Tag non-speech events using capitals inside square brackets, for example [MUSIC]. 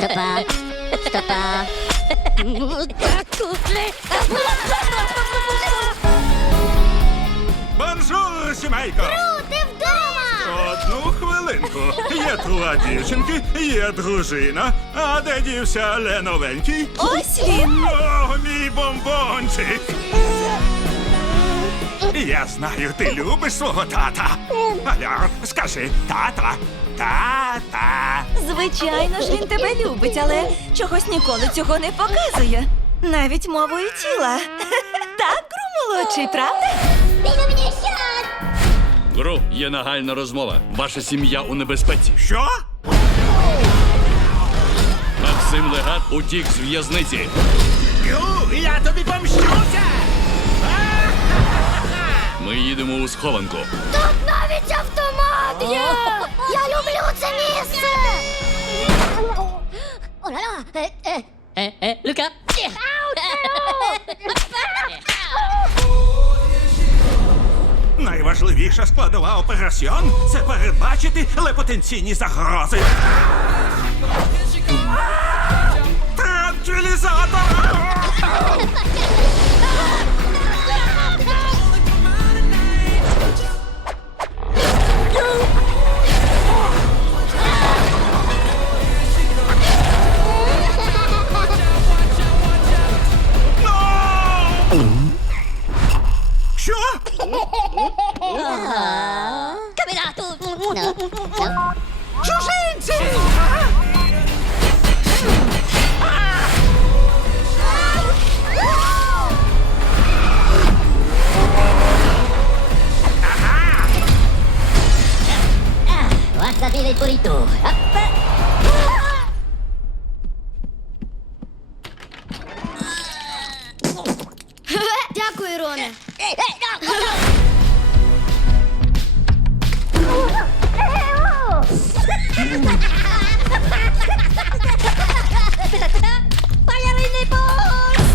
Стопа. Стопа. Бонжур, сімейко! Ти вдома! Одну хвилинку. Є два дівчинки, є дружина. А де дівся Леновенький? Ось він. О, мій бомбончик! Я знаю, ти любиш свого тата. Аля, скажи, тата, тата. Звичайно ж, він тебе любить, але чогось ніколи цього не показує. Навіть мовою тіла. [LAUGHS] Так, Гру молодший, правда? Гру, є нагальна розмова. Ваша сім'я у небезпеці. Що? Максим Легат утік з в'язниці. Ю, я тобі помщуся! У схованку. Тут навіть автомат є! Я люблю це місце! Е, е. Люка! Найважливіша складова операціон це передбачити лепотенційні загрози. Що? Камера тут! Чужинці! Guardate il burrito! Дякую, Роне. Балерини бус!